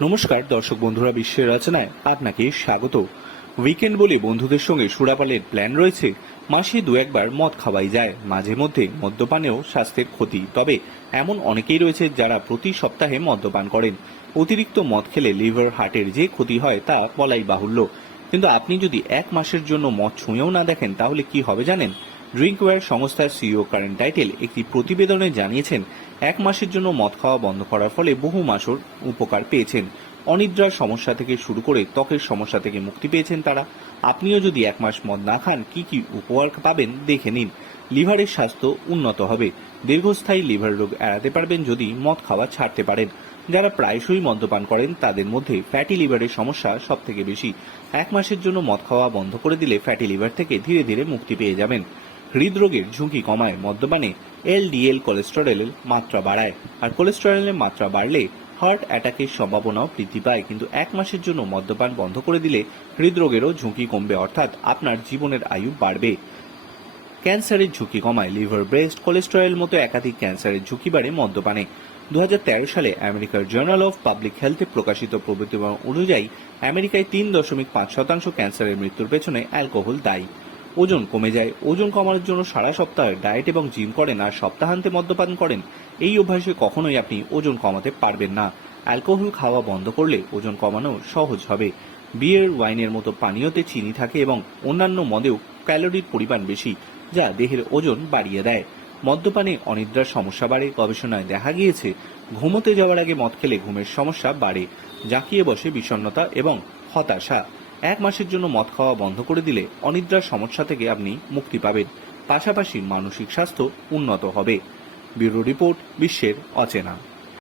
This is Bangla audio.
নমস্কার, দর্শক বন্ধুরা, বিশ্বের রচনায় আপনাকে স্বাগত। উইকেন্ড বলে বন্ধুদের সঙ্গে সুরাপালের প্ল্যান রয়েছে, মাসে দু একবার মদ খাওয়াই যায়। মাঝে মধ্যে মদ্যপানেও স্বাস্থ্যের ক্ষতি। তবে এমন অনেকেই রয়েছে যারা প্রতি সপ্তাহে মদ্যপান করেন। অতিরিক্ত মদ খেলে লিভার হার্টের যে ক্ষতি হয় তা বলাই বাহুল্য। কিন্তু আপনি যদি এক মাসের জন্য মদ ছুঁয়েও না দেখেন, তাহলে কি হবে জানেন? ড্রিঙ্কওয়্যার সংস্থার সিইও কারেন্ট টাইটেল একটি প্রতিবেদনে জানিয়েছেন, এক মাসের জন্য মদ খাওয়া বন্ধ করার ফলে বহু মাসর উপকার পেয়েছেন। অনিদ্রার সমস্যা থেকে শুরু করে ত্বকের সমস্যা থেকে মুক্তি পেয়েছেন তারা। আপনিও যদি এক মাস মদ না খান, কি কি উপকার পাবেন দেখে নিন। লিভারের স্বাস্থ্য উন্নত হবে। দীর্ঘস্থায়ী লিভার রোগ এড়াতে পারবেন যদি মদ খাওয়া ছাড়তে পারেন। যারা প্রায়শই মদ্যপান করেন, তাদের মধ্যে ফ্যাটি লিভারের সমস্যা সব থেকে বেশি। এক মাসের জন্য মদ খাওয়া বন্ধ করে দিলে ফ্যাটি লিভার থেকে ধীরে ধীরে মুক্তি পেয়ে যাবেন। হৃদরোগের ঝুঁকি কমায় মদ্যপানে এলডিএল কোলেস্টেরলের মাত্রা বাড়ায়। আর কোলেস্টেরলের মাত্রা বাড়লে হার্ট অ্যাটাকের সম্ভাবনাও বৃদ্ধি পায়। কিন্তু এক মাসের জন্য মদ্যপান বন্ধ করে দিলে হৃদরোগেরও ঝুঁকি কমবে, অর্থাৎ আপনার জীবনের আয়ু বাড়বে। ক্যান্সারের ঝুঁকি কমায় লিভার, ব্রেস্ট কোলেস্টেরল মতো একাধিক ক্যান্সারের ঝুঁকি বাড়ে মদ্যপানে। দু হাজার তেরো সালে আমেরিকার জার্নাল অফ পাবলিক হেলথে প্রকাশিত প্রতিবেদন অনুযায়ী আমেরিকায় তিন দশমিক পাঁচ শতাংশ ক্যান্সারের মৃত্যুর পেছনে অ্যালকোহল দায়ী। ওজন কমে যায়। ওজন কমানোর জন্য সারা সপ্তাহে ডায়েট এবং জিম করেন আর সপ্তাহান্তে মদ্যপান করেন। এই অভ্যাসে কখনোই আপনি ওজন কমাতে পারবেন না। অ্যালকোহল খাওয়া বন্ধ করলে ওজন কমানো সহজ হবে। বিয়ের ওয়াইনের মতো পানীয়তে চিনি থাকে এবং অন্যান্য মদেও ক্যালোরির পরিমাণ বেশি, যা দেহের ওজন বাড়িয়ে দেয়। মদ্যপানে অনিদ্রার সমস্যা বাড়ে, গবেষণায় দেখা গিয়েছে, ঘুমোতে যাওয়ার আগে মদ খেলে ঘুমের সমস্যা বাড়ে, জাঁকিয়ে বসে বিষণ্ণতা এবং হতাশা। এক মাসের জন্য মদ খাওয়া বন্ধ করে দিলে অনিদ্রার সমস্যা থেকে আপনি মুক্তি পাবেন। পাশাপাশি মানসিক স্বাস্থ্য উন্নত হবে। ব্যুরো রিপোর্ট বিশ্বের অচেনা।